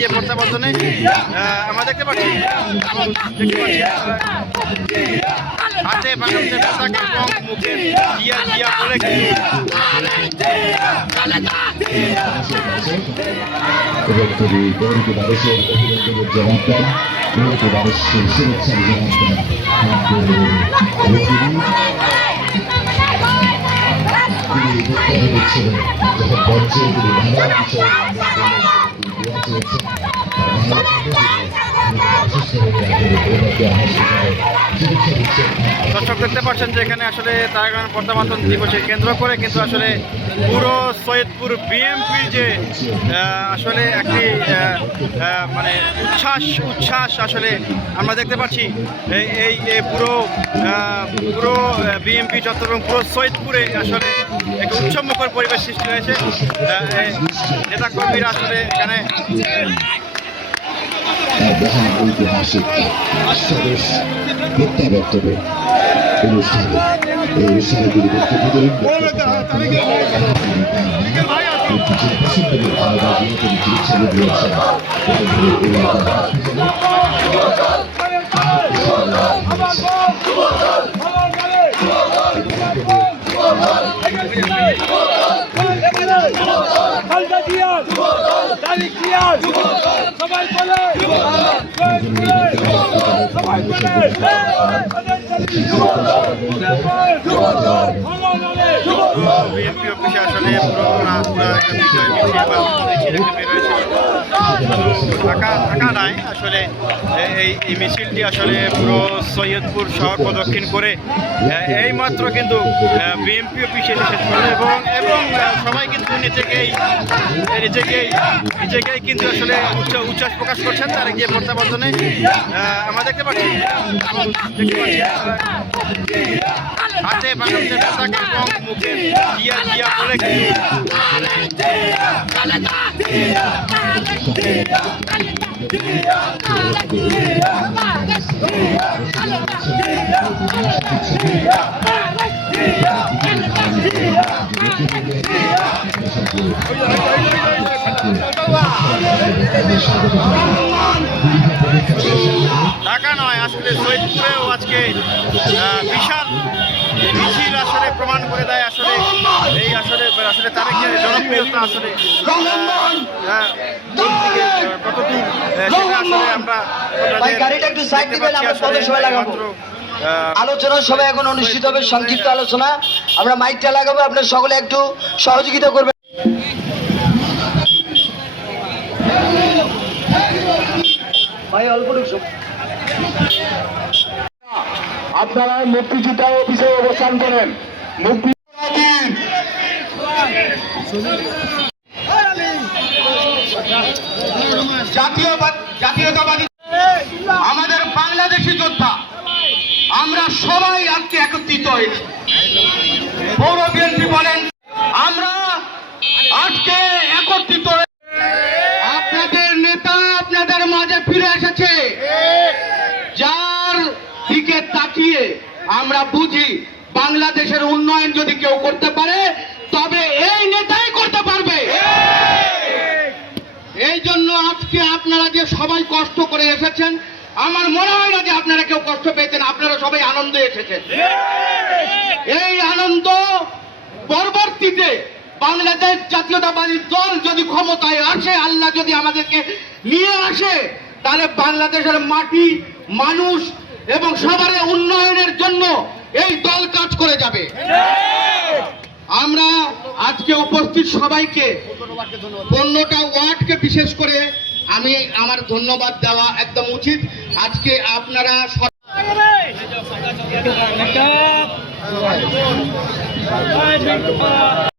যে প্রত্যাবর্তনে আমরা দেখতে পাচ্ছি হাতে বাংলাদেশের পতাকা এবং মুখে জিয়া জিয়া বলে দর্শক দেখতে পাচ্ছেন যে এখানে আসলে তারাগান প্রত্যাবর্তন দিবসকে কেন্দ্র করে কিন্তু আসলে পুরো সৈয়দপুর বিএমপির যে আসলে একটি মানে উচ্ছ্বাস আসলে আমরা দেখতে পাচ্ছি এই পুরো বিএমপি চত্বর এবং পুরো সৈয়দপুরে আসলে একটি উৎসবমুখর পরিবেশ সৃষ্টি হয়েছে। নেতাকর্মীরা আসলে এখানে ঐতিহাসিক স্বদেশ প্রত্যাবর্তনে অনুষ্ঠানে এই অনুষ্ঠানে তিনি বক্তব্য দেবেন। বিএনপি অফিসে আসলে ঢাকা নাই আসলে এই মিছিলটি আসলে পুরো সৈয়দপুর শহর প্রদক্ষিণ করে এইমাত্র কিন্তু বিএনপি অফিসে শেষ করলো এবং সবাই কিন্তু নিজেকেই কিন্তু আসলে উচ্ছ্বাস প্রকাশ করছেন তার গিয়ে প্রত্যাবর্তনে আমরা দেখতে পাচ্ছি হাতে বাংলাদেশের পতাকা এবং মুখে জিয়া জিয়া বলে ঢাকা নয় আসলে সৈয়দপুরেও আজকে বিশাল মিছিল আসলে প্রমাণ করে দেয় আসলে এই আসলে তারেকের জনপ্রিয়তা আসলে কতদূর সেটা আসলে আমরা আলোচনার সবাই এখন অনুষ্ঠিত হবে সংক্ষিপ্ত আলোচনা। আমরা মাইকটা লাগাবো, আপনারা সকলে একটু সহযোগিতা করবেন। ভাই অল্প আপনারা মুক্তিযোদ্ধা অফিসে অবস্থান করেন। জাতীয়তাবাদী আমাদের বাংলাদেশি যোদ্ধা আমরা সবাই আজকে একত্রিত হয়েছি। পৌর বিএনপি বলেন আমরা আজকে একত্রিত আপনাদের নেতা আপনাদের মাঝে ফিরে এসেছে, যার দিকে তাকিয়ে আমরা বুঝি বাংলাদেশের উন্নয়ন যদি কেউ করতে পারে তবে এই নেতাই করতে পারবে। এই জন্য আজকে আপনারা যে সবাই কষ্ট করে এসেছেন, আমার মনে হয় না যে আপনারা কেউ কষ্ট পেয়েছেন, আপনারা সবাই আনন্দে এসেছেন। এই আনন্দ পরবর্তীতে বাংলাদেশ জাতীয়তাবাদী দল যদি ক্ষমতায় আসে, আল্লাহ যদি আমাদেরকে নিয়ে আসে, তাহলে বাংলাদেশের মাটি, মানুষ এবং সবার উন্নয়নের জন্য এই দল কাজ করে যাবে। আমরা আজকে উপস্থিত সবাইকে 15টা ওয়ার্ডকে বিশেষ করে আমি আমার ধন্যবাদ দেওয়া একদম উচিত। আজকে আপনারা